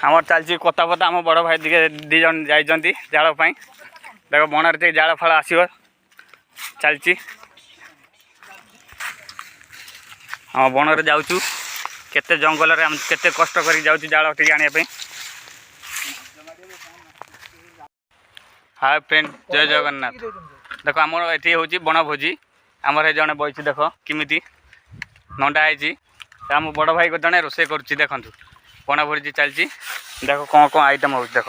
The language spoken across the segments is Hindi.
आमर चलती कथा पता आम बड़ भाई दी जन जाइंट जाल देख बणरे जाल फाल आसो चलती आम बणरे जाऊँ केते जंगल रे केते कष्ट कर जाऊँ जाल टे आने। हाय फ्रेंड जय जगन्नाथ। देख आमर ये हूँ बनभोजी आमर जड़े बही देख किमिति नंडा है आम बड़ भाई को जड़े रोसे कर देखु बनभोजी चलती देख कौन कौन आइटम हो देख।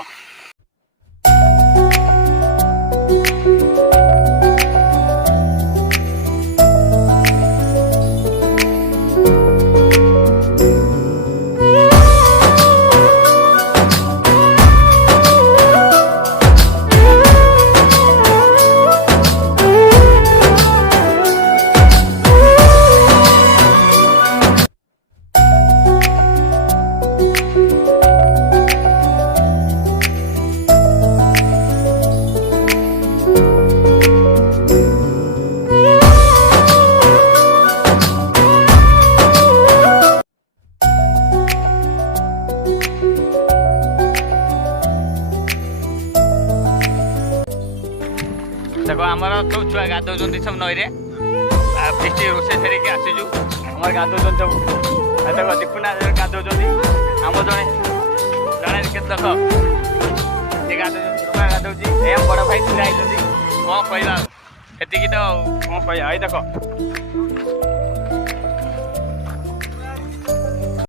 देखो आमर सब छुआ गाधौ सब नईरे फिटी रोसे फेरिक आसीजु आम गाधौ सब देख दीपुना गाधौ आम जड़े जड़े के देख ये गाधौ बड़ भाई छुआ कौन कहला ये तो कौन कह देख